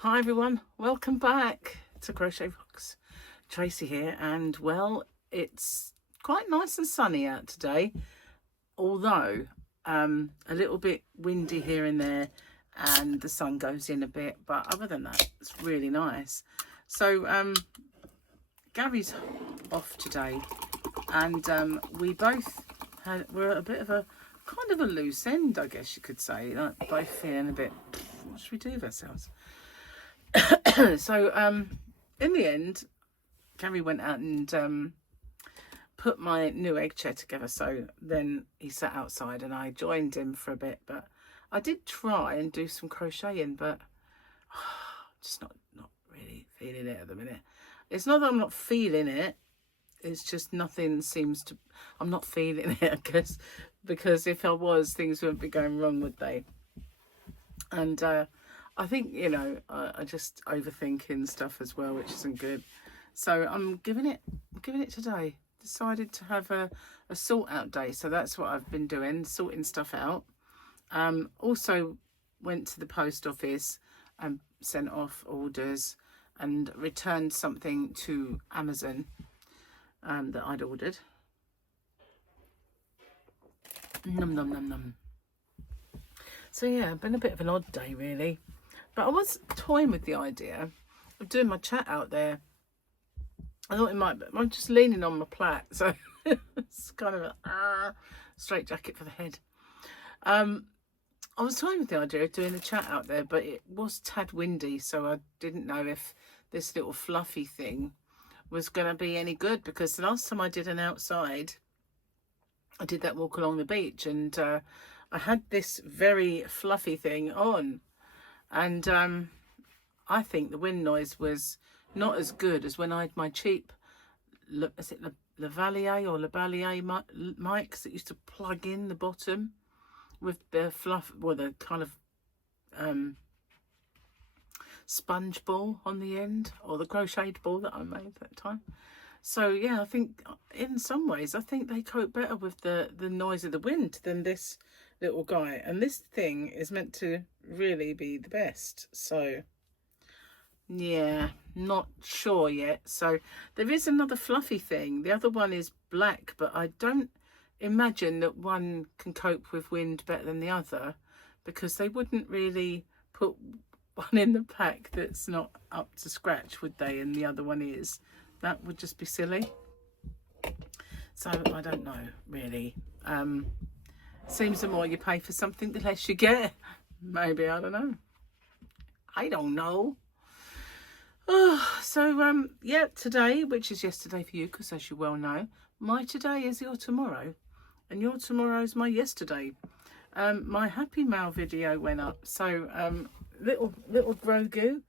Hi everyone, welcome back to Crochet Rocks. Tracy here, and well, it's quite nice and sunny out today, although a little bit windy here and there, and the sun goes in a bit, but other than that, it's really nice. So Gary's off today, and we both we're at a bit of a kind of a loose end, I guess you could say, like both feeling a bit, what should we do with ourselves? So in the end, Gary went out and put my new egg chair together. So then he sat outside and I joined him for a bit. But I did try and do some crocheting, but just not really feeling it at the minute. It's not that I'm not feeling it. It's just nothing seems to... I'm not feeling it, I guess, because if I was, things wouldn't be going wrong, would they? And I think, you know, I just overthinking stuff as well, which isn't good. So I'm giving it today. Decided to have a sort out day. So that's what I've been doing, sorting stuff out. Also went to the post office and sent off orders and returned something to Amazon that I'd ordered. Num num num num. So yeah, been a bit of an odd day really. But I was toying with the idea of doing my chat out there. I thought it might, but I'm just leaning on my plait, so it's kind of a straight jacket for the head. I was toying with the idea of doing the chat out there, but it was tad windy, so I didn't know if this little fluffy thing was going to be any good, because the last time I did an outside, I did that walk along the beach, and I had this very fluffy thing on. And I think the wind noise was not as good as when I had my cheap, is it Lavalier or Labalier mics that used to plug in the bottom with the fluff, or the kind of sponge ball on the end, or the crocheted ball that I made at that time. So yeah, I think in some ways, I think they cope better with the noise of the wind than this little guy. And this thing is meant to really be the best. So yeah, not sure yet. So there is another fluffy thing. The other one is black, but I don't imagine that one can cope with wind better than the other, because they wouldn't really put one in the pack that's not up to scratch, would they? And the other one is. That would just be silly. So I don't know really. Seems the more you pay for something, the less you get. Maybe, I don't know. I don't know. Oh, so yeah, today, which is yesterday for you, because as you well know, my today is your tomorrow, and your tomorrow is my yesterday. My Happy Mail video went up, so little Grogu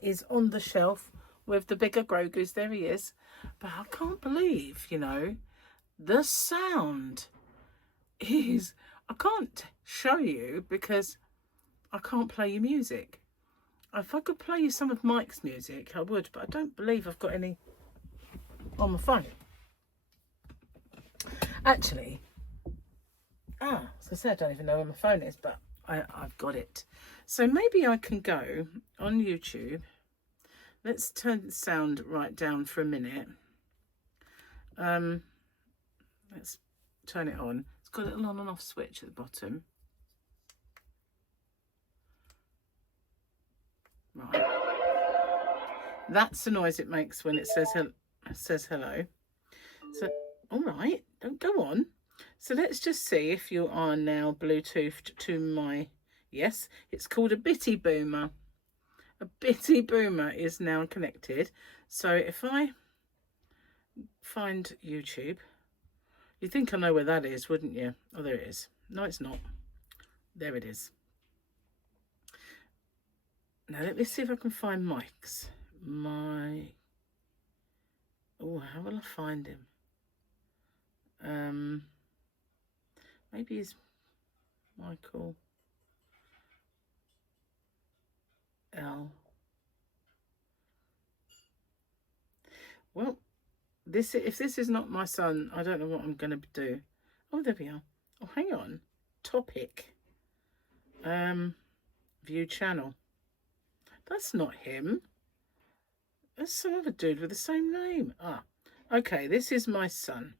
is on the shelf with the bigger Grogus. There he is. But I can't believe, you know, the sound is... I can't show you because I can't play you music. If I could play you some of Mike's music, I would, but I don't believe I've got any on my phone. Actually, as I said, I don't even know where my phone is, but I've got it. So maybe I can go on YouTube. Let's turn the sound right down for a minute. Let's turn it on. It's got a little on and off switch at the bottom. Right. That's the noise it makes when it says hello. So, all right, don't go on. So let's just see if you are now Bluetoothed to my... Yes, it's called a Bitty Boomer. A Bitty Boomer is now connected. So if I find YouTube, you'd think I know where that is, wouldn't you? Oh, there it is. No, it's not. There it is. Now let me see if I can find Mike's. Oh, how will I find him? Maybe he's Michael L. Well, if this is not my son, I don't know what I'm going to do. Oh, there we are. Oh, hang on. Topic. View channel. That's not him. That's some other dude with the same name. Ah, okay, this is my son.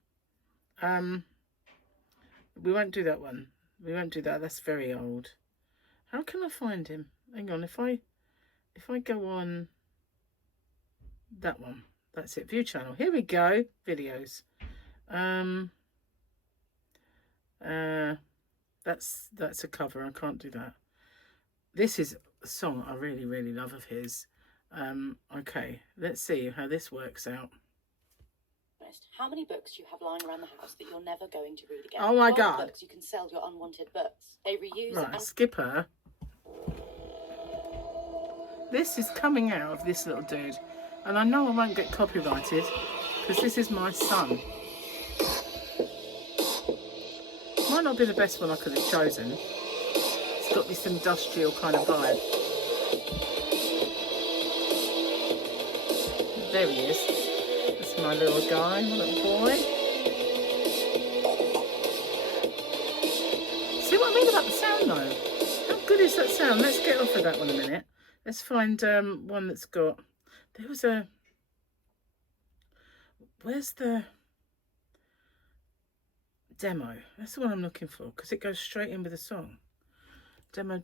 We won't do that one. We won't do that. That's very old. How can I find him? Hang on, if I go on that one, that's it. View channel. Here we go. Videos. That's a cover. I can't do that. This is a song I really, really love of his. Okay, let's see how this works out. How many books do you have lying around the house that you're never going to read again? Oh my God. Books, you can sell your unwanted books. They reuse Right, and... Skipper. This is coming out of this little dude. And I know I won't get copyrighted because this is my son. Might not be the best one I could have chosen. It's got this industrial kind of vibe. There he is. That's my little guy, my little boy. See what I mean about the sound though? How good is that sound? Let's get off of that one a minute. Let's find one that's got... There was a... Where's the... Demo? That's the one I'm looking for because it goes straight in with the song. Demo.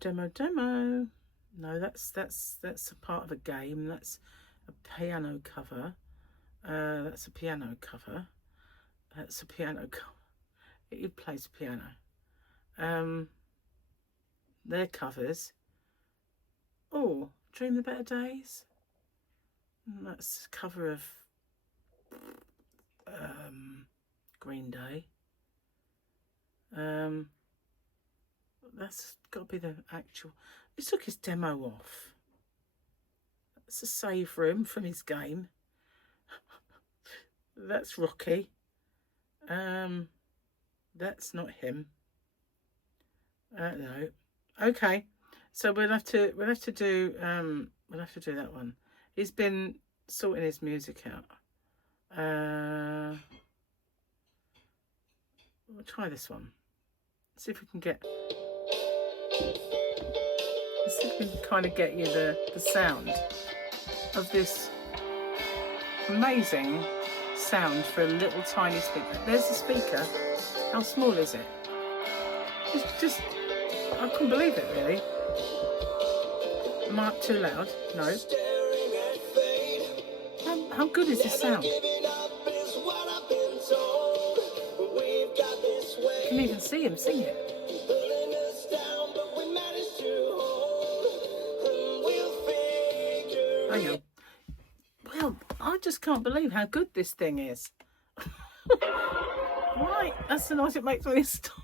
No, that's a part of a game. That's a piano cover. That's a piano cover. That's a piano cover. It plays piano. They're covers. Oh, Dream the Better Days. That's a cover of Green Day. That's got to be the actual... He took his demo off. That's a save room from his game. That's Rocky. That's not him. No. Okay. So we'll have to do that one. He's been sorting his music out. We'll try this one. See if we can get... Let's see if we can kind of get you the sound of this amazing sound for a little tiny speaker. There's the speaker. How small is it? It's just... I couldn't believe it, really. Am I too loud? No. How good is this sound? You can even see him sing it. Hang on. Well, I just can't believe how good this thing is. Right, that's the noise it makes when it stops.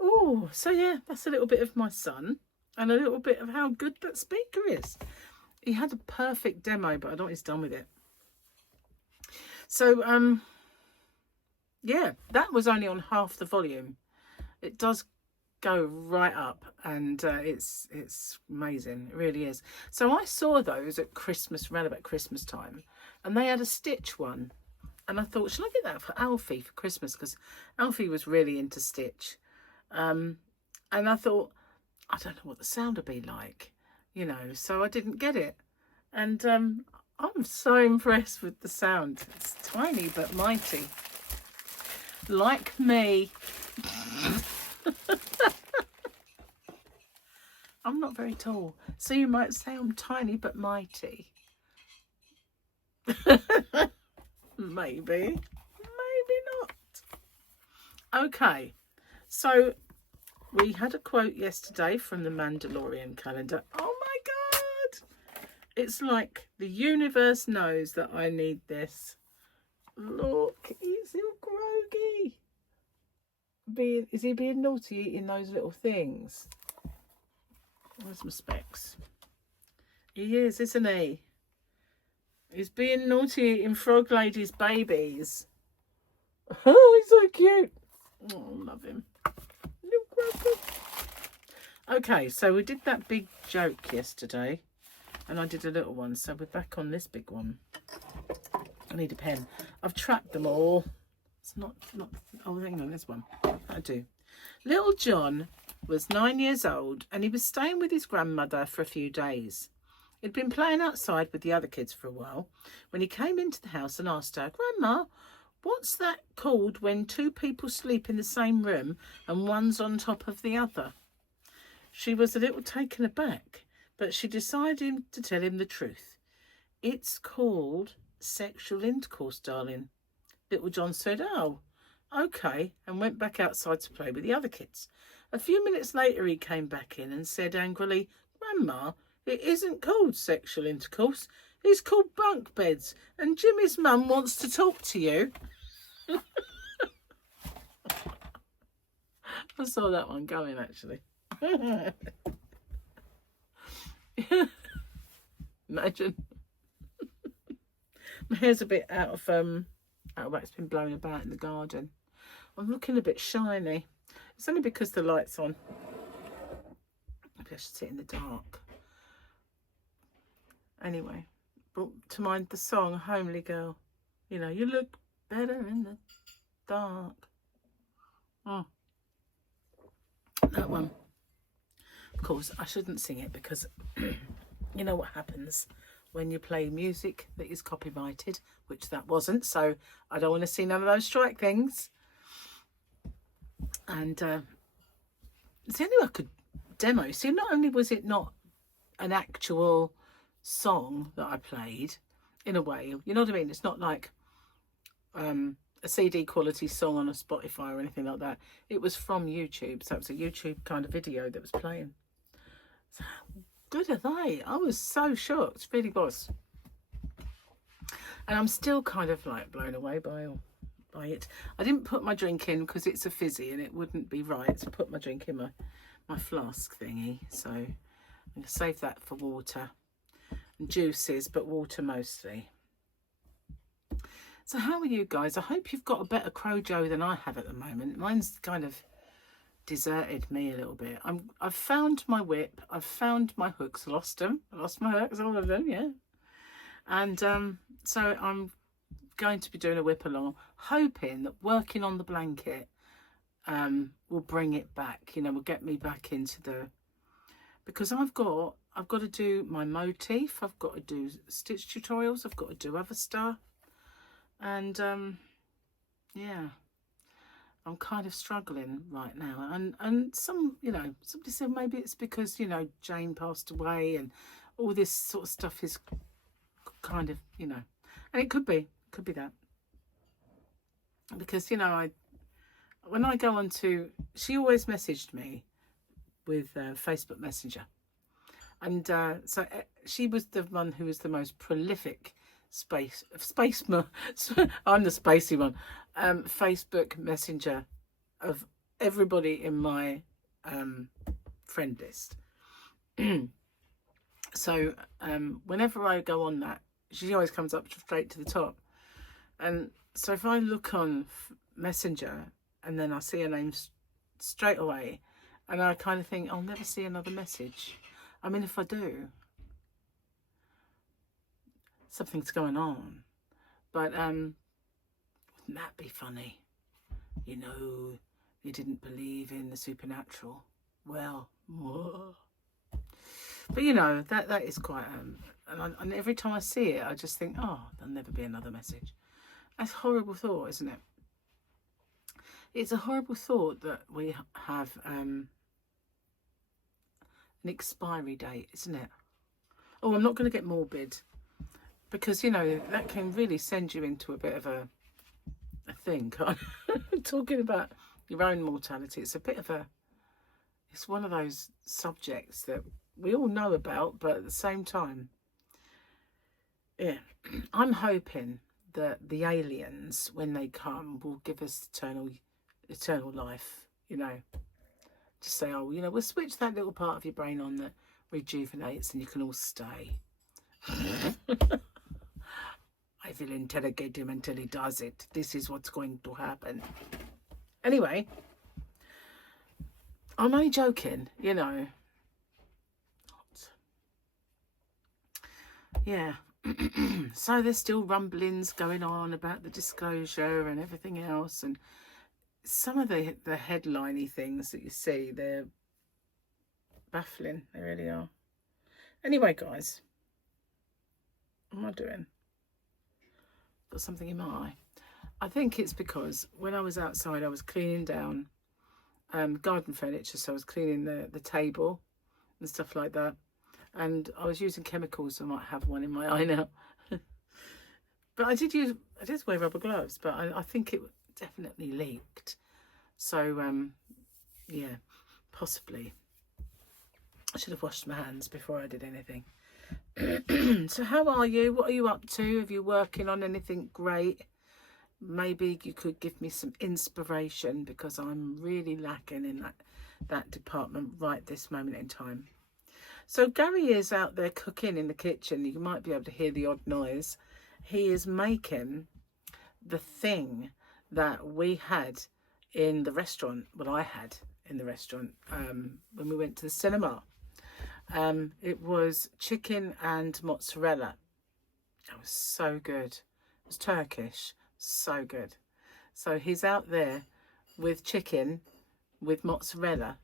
Oh, so yeah, that's a little bit of my son and a little bit of how good that speaker is. He had a perfect demo, but I don't know what he's done with it. So, yeah, that was only on half the volume. It does go right up, and it's amazing. It really is. So I saw those at Christmas, around about Christmas time, and they had a Stitch one. And I thought, shall I get that for Alfie for Christmas? Because Alfie was really into Stitch. And I thought, I don't know what the sound would be like, you know, so I didn't get it. And I'm so impressed with the sound. It's tiny but mighty. Like me. I'm not very tall, so you might say I'm tiny but mighty. Maybe. Maybe not. Okay. So, we had a quote yesterday from the Mandalorian calendar. Oh my God! It's like the universe knows that I need this. Look, he's little Grogu. Is he being naughty eating those little things? Where's my specs? He is, isn't he? He's being naughty eating Frog Lady's babies. Oh, he's so cute. Oh, I love him. Okay, so we did that big joke yesterday, and I did a little one, so we're back on this big one. I need a pen. I've tracked them all. It's not. Oh, hang on, this one. I do. Little John was 9 years old and he was staying with his grandmother for a few days. He'd been playing outside with the other kids for a while when he came into the house and asked her, "Grandma, what's that called when two people sleep in the same room and one's on top of the other?" She was a little taken aback, but she decided to tell him the truth. "It's called sexual intercourse, darling." Little John said, "Oh, okay," and went back outside to play with the other kids. A few minutes later, he came back in and said angrily, "Grandma, it isn't called sexual intercourse. It's called bunk beds, and Jimmy's mum wants to talk to you." I saw that one going, actually. Imagine. My hair's a bit out of whack. It's been blown about in the garden. I'm looking a bit shiny. It's only because the light's on. Maybe I should sit in the dark. Anyway, brought to mind the song "Homely Girl." You know, you look better in the dark. Oh, that one. Of course, I shouldn't sing it because you know what happens when you play music that is copyrighted, which that wasn't. So I don't want to see none of those strike things. And it's the only way I could demo. See, not only was it not an actual song that I played, in a way, you know what I mean? It's not like a CD quality song on a Spotify or anything like that. It was from YouTube, so it was a YouTube kind of video that was playing. So how good are they? I was so shocked, really was. And I'm still kind of like blown away by it. I didn't put my drink in because it's a fizzy and it wouldn't be right to put my drink in my flask thingy. So I'm going to save that for water and juices, but water mostly. So how are you guys? I hope you've got a better Crojo than I have at the moment. Mine's kind of deserted me a little bit. I've found my whip. I've found my hooks. Lost them. I lost my hooks, all of them, yeah. And so I'm going to be doing a whip along, hoping that working on the blanket will bring it back. You know, will get me back into the, because I've got to do my motif. I've got to do stitch tutorials. I've got to do other stuff. And yeah, I'm kind of struggling right now. And some, you know, somebody said maybe it's because, you know, Jane passed away and all this sort of stuff is kind of, you know, and it could be that. Because, you know, when I go on to, she always messaged me with Facebook Messenger. And so she was the one who was the most prolific I'm the spacey one, Facebook Messenger of everybody in my friend list. So whenever I go on that, she always comes up straight to the top. And so if I look on Messenger and then I see her name straight away, and I kind of think I'll never see another message. I mean, if I do, something's going on. But wouldn't that be funny? You know, you didn't believe in the supernatural. Well, whoa. But you know, that is quite and every time I see it I just think, oh, there'll never be another message. That's a horrible thought, isn't it? It's a horrible thought that we have an expiry date, isn't it? Oh, I'm not going to get morbid, because, you know, that can really send you into a bit of a thing. Talking about your own mortality, it's a bit of it's one of those subjects that we all know about, but at the same time, yeah, I'm hoping that the aliens, when they come, will give us eternal life, you know. Just say, oh, you know, we'll switch that little part of your brain on that rejuvenates and you can all stay. I will interrogate him until he does it. This is what's going to happen. Anyway, I'm only joking, you know. Yeah. So there's still rumblings going on about the disclosure and everything else. And some of the headliney things that you see, they're baffling. They really are. Anyway, guys, what am I doing? Got something in my eye. I think it's because when I was outside, I was cleaning down garden furniture. So I was cleaning the table and stuff like that. And I was using chemicals, so I might have one in my eye now. But I did wear rubber gloves, but I think it definitely leaked. So, yeah, possibly. I should have washed my hands before I did anything. So how are you? What are you up to? Are you working on anything great? Maybe you could give me some inspiration, because I'm really lacking in that department right this moment in time. So Gary is out there cooking in the kitchen. You might be able to hear the odd noise. He is making the thing that we had in the restaurant. Well, I had in the restaurant when we went to the cinema. It was chicken and mozzarella. It was so good. It was Turkish. So good. So he's out there with chicken, with mozzarella,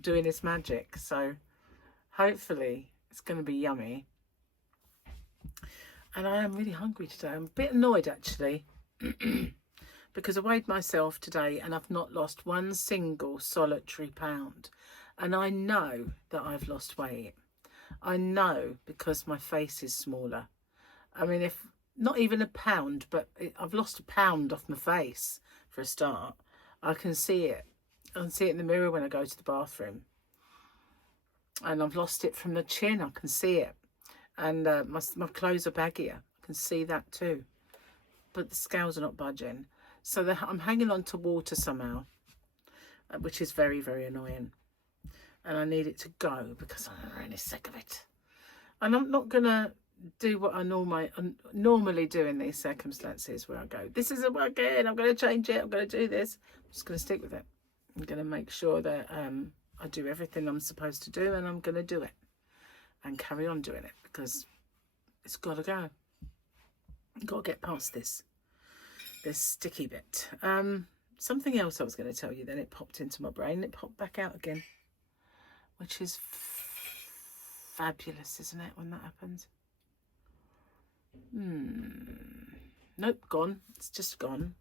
doing his magic. So hopefully it's going to be yummy. And I am really hungry today. I'm a bit annoyed actually because I weighed myself today and I've not lost one single solitary pound. And I know that I've lost weight. I know because my face is smaller. I mean, if not even a pound, but I've lost a pound off my face for a start. I can see it. I can see it in the mirror when I go to the bathroom. And I've lost it from the chin. I can see it. And my clothes are baggier. I can see that too. But the scales are not budging. So I'm hanging on to water somehow, which is very, very annoying. And I need it to go because I'm really sick of it. And I'm not going to do what I normally do in these circumstances where I go, this isn't working, I'm going to change it, I'm going to do this. I'm just going to stick with it. I'm going to make sure that I do everything I'm supposed to do, and I'm going to do it and carry on doing it because it's got to go. I've got to get past this sticky bit. Something else I was going to tell you, then it popped into my brain, it popped back out again, which is fabulous, isn't it, when that happens? Nope, gone. It's just gone.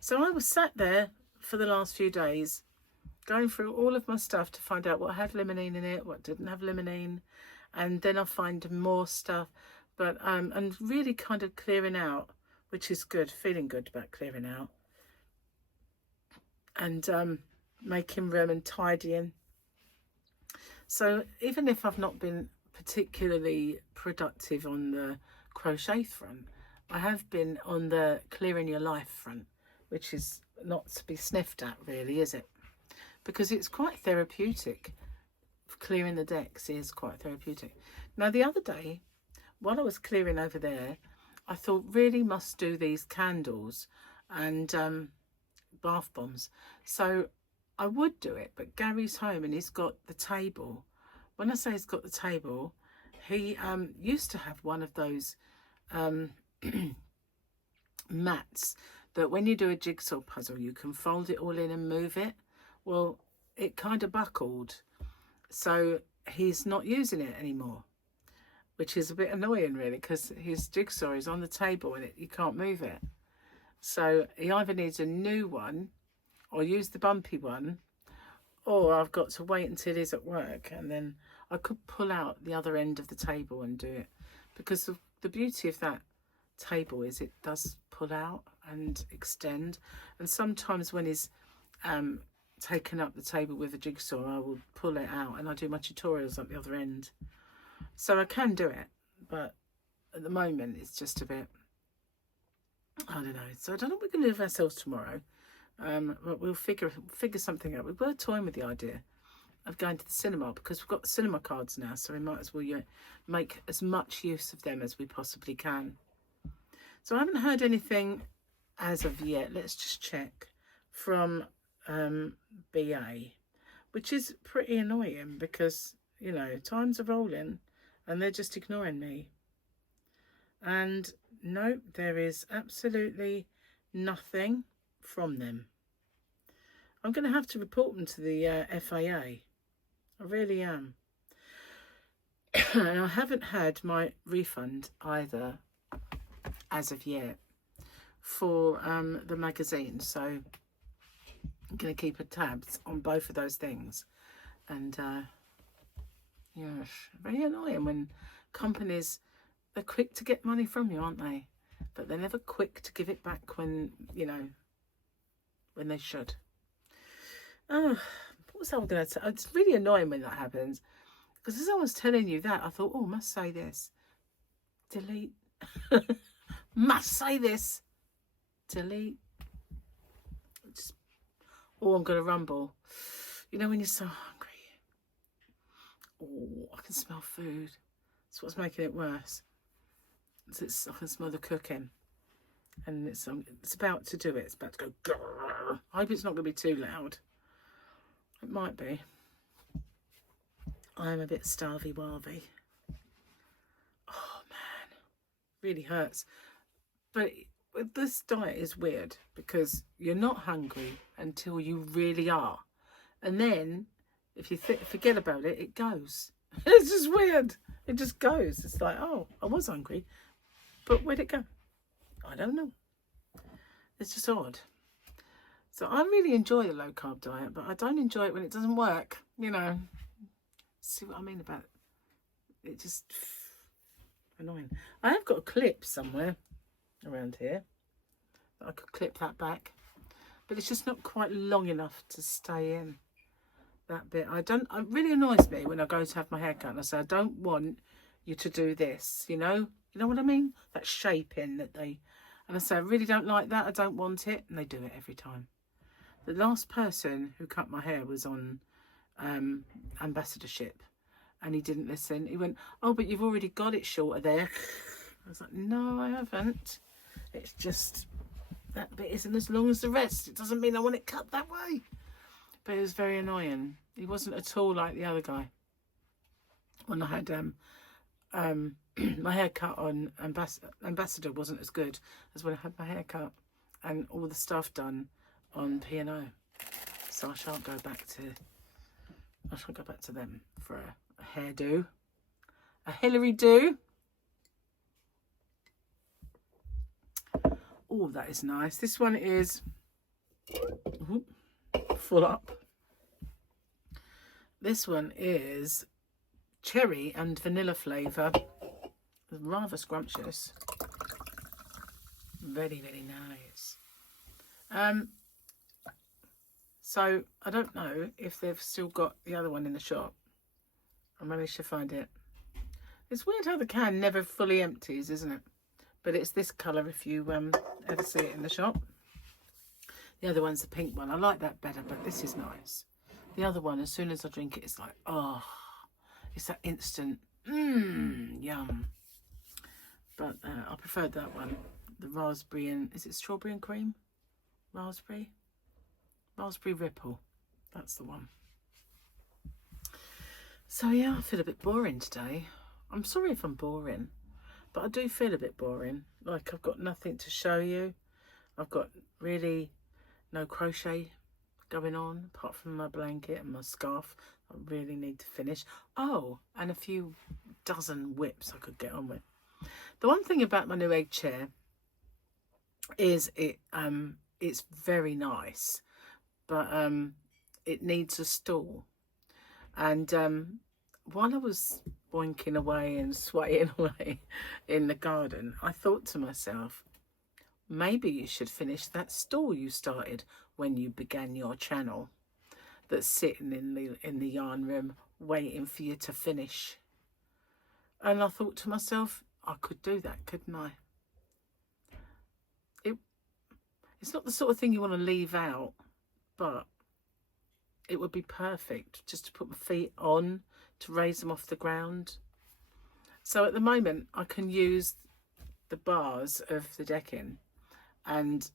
So I was sat there for the last few days going through all of my stuff to find out what had limonene in it, what didn't have limonene, and then I find more stuff, but and really kind of clearing out, which is good, feeling good about clearing out, and making room and tidying. So even if I've not been particularly productive on the crochet front, I have been on the clearing your life front, which is not to be sniffed at really, is it? Because it's quite therapeutic. Clearing the decks is quite therapeutic. Now the other day, while I was clearing over there, I thought really must do these candles and bath bombs. So I would do it, but Gary's home and he's got the table. When I say he's got the table, he used to have one of those mats that when you do a jigsaw puzzle, you can fold it all in and move it. Well, it kind of buckled, so he's not using it anymore, which is a bit annoying really, because his jigsaw is on the table and you can't move it. So he either needs a new one or use the bumpy one, or I've got to wait until he's at work and then I could pull out the other end of the table and do it, because the beauty of that table is it does pull out and extend, and sometimes when he's taken up the table with a jigsaw, I will pull it out and I do my tutorials at the other end. So I can do it, but at the moment it's just a bit, I don't know. So I don't know what we're going to do with ourselves tomorrow, but we'll figure something out. We were toying with the idea of going to the cinema because we've got the cinema cards now, so we might as well make as much use of them as we possibly can. So I haven't heard anything as of yet. Let's just check from BA, which is pretty annoying because, you know, times are rolling and they're just ignoring me. And no, there is absolutely nothing from them. I'm going to have to report them to the FAA. I really am. And I haven't had my refund either as of yet for the magazine, so I'm going to keep a tabs on both of those things. And yes, very annoying when companies, they're quick to get money from you, aren't they? But they're never quick to give it back when, you know, when they should. Oh, what was I going to say? It's really annoying when that happens. Because as I was telling you that, I thought, oh, must say this. Delete. Must say this. Delete. Just, oh, I'm going to rumble. You know when you're so hungry. Oh, I can smell food. That's what's making it worse. I can smell the cooking. And it's about to do it. It's about to go. Grrr. I hope it's not going to be too loud. It might be. I'm a bit starvy-warvy. Oh, man. Really hurts. But this diet is weird because you're not hungry until you really are. And then, if you forget about it, it goes. It's just weird. It just goes. It's like, oh, I was hungry. But where'd it go? I don't know. It's just odd. So I really enjoy the low-carb diet, but I don't enjoy it when it doesn't work, you know. See what I mean about it? It just annoying. I have got a clip somewhere around here that I could clip that back, but it's just not quite long enough to stay in that bit. It really annoys me when I go to have my hair cut and I say, I don't want you to do this, you know what I mean? That shaping that they, and I say, I really don't like that, I don't want it, and they do it every time. The last person who cut my hair was on ambassadorship, and he didn't listen. He went, oh, but you've already got it shorter there. I was like, no, I haven't. It's just that bit isn't as long as the rest. It doesn't mean I want it cut that way. But it was very annoying. He wasn't at all like the other guy. When I had my hair cut on Ambassador wasn't as good as when I had my hair cut and all the stuff done on P&O. So I shan't go back to them for a hairdo. A Hillary do. Oh, that is nice. This one is full up. This one is cherry and vanilla flavour. Rather scrumptious. Very, very nice. So I don't know if they've still got the other one in the shop. I managed to find it. It's weird how the can never fully empties, isn't it? But it's this colour if you ever see it in the shop. The other one's the pink one. I like that better, but this is nice. The other one, as soon as I drink it, it's like, oh, it's that instant, yum. But I preferred that one. The raspberry and, is it strawberry and cream? Raspberry Ripple. That's the one. So yeah, I feel a bit boring today. I'm sorry if I'm boring, but I do feel a bit boring. Like I've got nothing to show you. I've got really no crochet going on apart from my blanket and my scarf. I really need to finish. Oh, and a few dozen whips I could get on with. The one thing about my new egg chair is it's very nice, but it needs a stool. And while I was boinking away and swaying away in the garden, I thought to myself, maybe you should finish that stool you started when you began your channel that's sitting in the yarn room waiting for you to finish. And I thought to myself, I could do that, couldn't I? It's not the sort of thing you want to leave out, but it would be perfect just to put my feet on, to raise them off the ground. So at the moment, I can use the bars of the decking and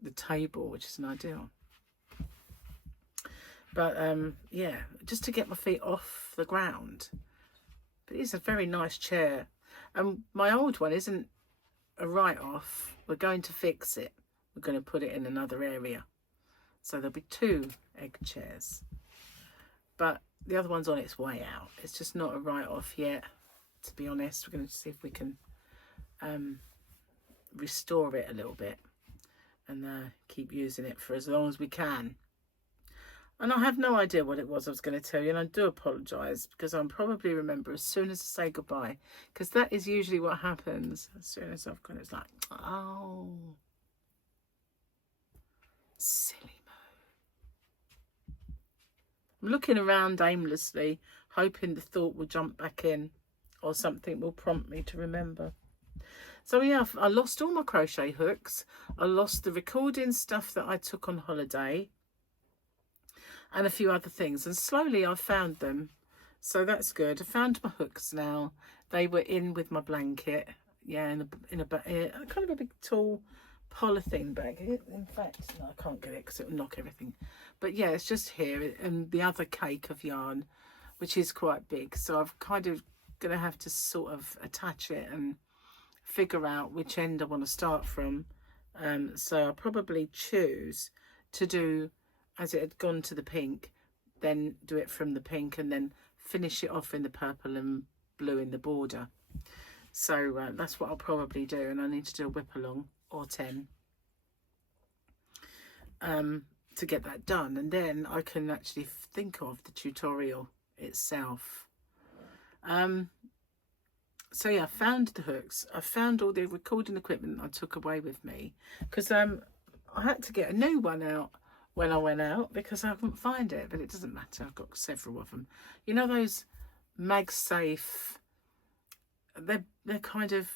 the table, which is an ideal. But yeah, just to get my feet off the ground. But it's a very nice chair. And my old one isn't a write-off. We're going to fix it. We're going to put it in another area. So there'll be 2 egg chairs. But the other one's on its way out. It's just not a write-off yet. to be honest. We're going to see if we can restore it a little bit and keep using it for as long as we can. And I have no idea what it was I was going to tell you, and I do apologise, because I'll probably remember as soon as I say goodbye, because that is usually what happens. As soon as I've gone, it's like, oh, silly mo. I'm looking around aimlessly, hoping the thought will jump back in, or something will prompt me to remember. So yeah, I lost all my crochet hooks. I lost the recording stuff that I took on holiday, and a few other things, and slowly I found them, so that's good. I found my hooks now. They were in with my blanket, yeah, in a kind of a big tall polythene bag. In fact, no, I can't get it because it will knock everything, but yeah, it's just here, and the other cake of yarn, which is quite big, so I'm kind of gonna have to sort of attach it and figure out which end I want to start from. So I'll probably choose to do, as it had gone to the pink, then do it from the pink and then finish it off in the purple and blue in the border. So that's what I'll probably do, and I need to do a whip along or 10 to get that done, and then I can actually think of the tutorial itself. So yeah, I found the hooks. I found all the recording equipment I took away with me, because I had to get a new one out when I went out because I couldn't find it, but it doesn't matter. I've got several of them. You know those MagSafe, they're kind of,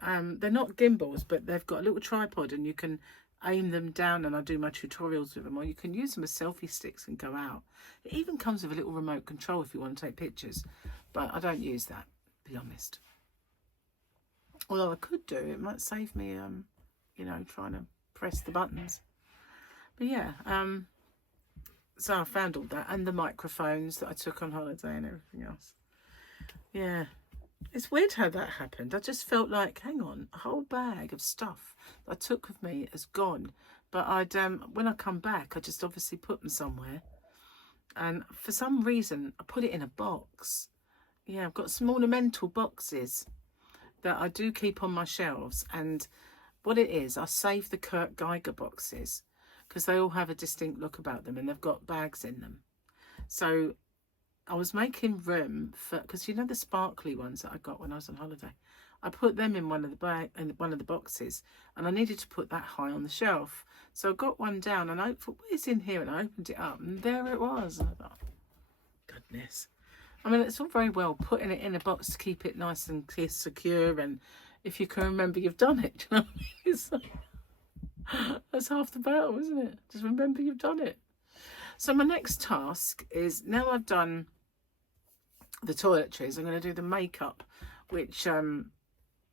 they're not gimbals, but they've got a little tripod and you can aim them down, and I do my tutorials with them, or you can use them as selfie sticks and go out. It even comes with a little remote control if you want to take pictures, but I don't use that, to be honest. Although I could do, it might save me, you know, trying to press the buttons. But yeah, so I found all that, and the microphones that I took on holiday and everything else. Yeah, it's weird how that happened. I just felt like, hang on, a whole bag of stuff that I took with me is gone. But I'd when I come back, I just obviously put them somewhere, and for some reason I put it in a box. Yeah, I've got some ornamental boxes that I do keep on my shelves, and what it is, I save the Kurt Geiger boxes because they all have a distinct look about them, and they've got bags in them. So I was making room for, because you know the sparkly ones that I got when I was on holiday, I put them in one of the boxes, and I needed to put that high on the shelf. So I got one down, and I thought, what is in here? And I opened it up, and there it was. And I thought, goodness. I mean, it's all very well putting it in a box to keep it nice and secure, and if you can remember you've done it, you know what I mean? It's like, that's half the battle, isn't it? Just remember you've done it. So my next task is, now I've done the toiletries, I'm going to do the makeup, which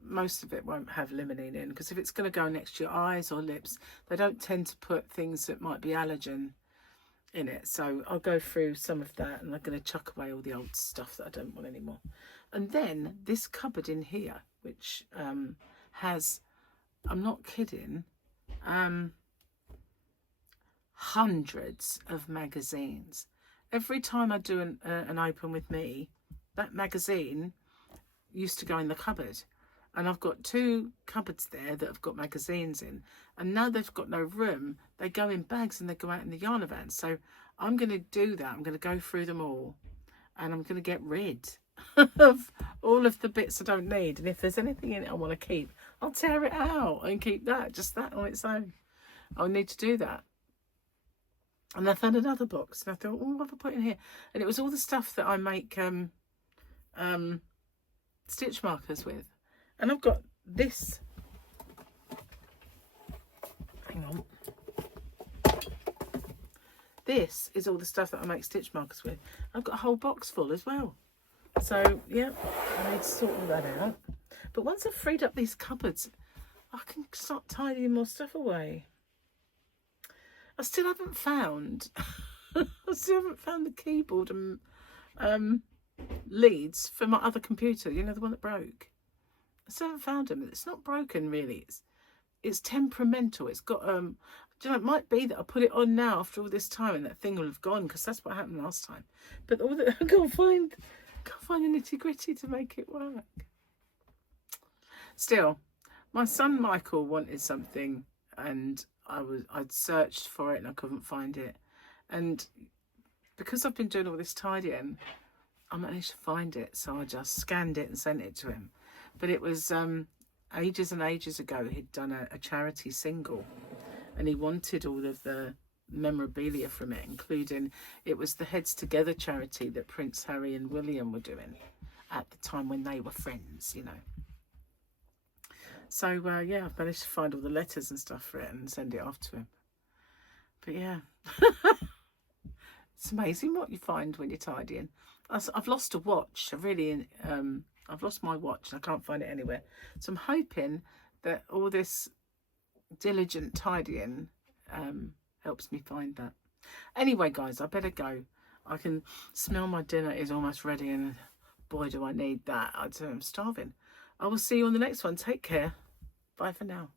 most of it won't have limonene in, because if it's going to go next to your eyes or lips, they don't tend to put things that might be allergen in it. So I'll go through some of that, and I'm going to chuck away all the old stuff that I don't want anymore. And then this cupboard in here, which has, I'm not kidding, hundreds of magazines. Every time I do an open with me, that magazine used to go in the cupboard, and I've got 2 cupboards there that have got magazines in, and now they've got no room, they go in bags and they go out in the yarn van. So I'm going to do that. I'm going to go through them all, and I'm going to get rid of all of the bits I don't need, and if there's anything in it I want to keep, I'll tear it out and keep that, just that on its own. I'll need to do that. And I found another box, and I thought, oh, what have I put in here? And it was all the stuff that I make stitch markers with. And I've got this, hang on, this is all the stuff that I make stitch markers with. I've got a whole box full as well. So yeah, I need to sort all that out. But once I've freed up these cupboards, I can start tidying more stuff away. I still haven't found the keyboard and leads for my other computer, you know, the one that broke. I still haven't found them. It's not broken really, it's temperamental. It's got do you know, it might be that I put it on now after all this time and that thing will have gone, because that's what happened last time. But all that I can't can't find the nitty gritty to make it work. Still, my son Michael wanted something, and I'd searched for it and I couldn't find it. And because I've been doing all this tidying, I managed to find it, so I just scanned it and sent it to him. But it was ages and ages ago. He'd done a charity single, and he wanted all of the memorabilia from it, including, it was the Heads Together charity that Prince Harry and William were doing at the time when they were friends, you know. So yeah, I've managed to find all the letters and stuff for it and send it off to him. But yeah, it's amazing what you find when you're tidying. I've lost a watch. I've lost my watch and I can't find it anywhere. So I'm hoping that all this diligent tidying helps me find that. Anyway, guys, I better go. I can smell my dinner is almost ready, and boy, do I need that. I'm starving. I will see you on the next one. Take care. Bye for now.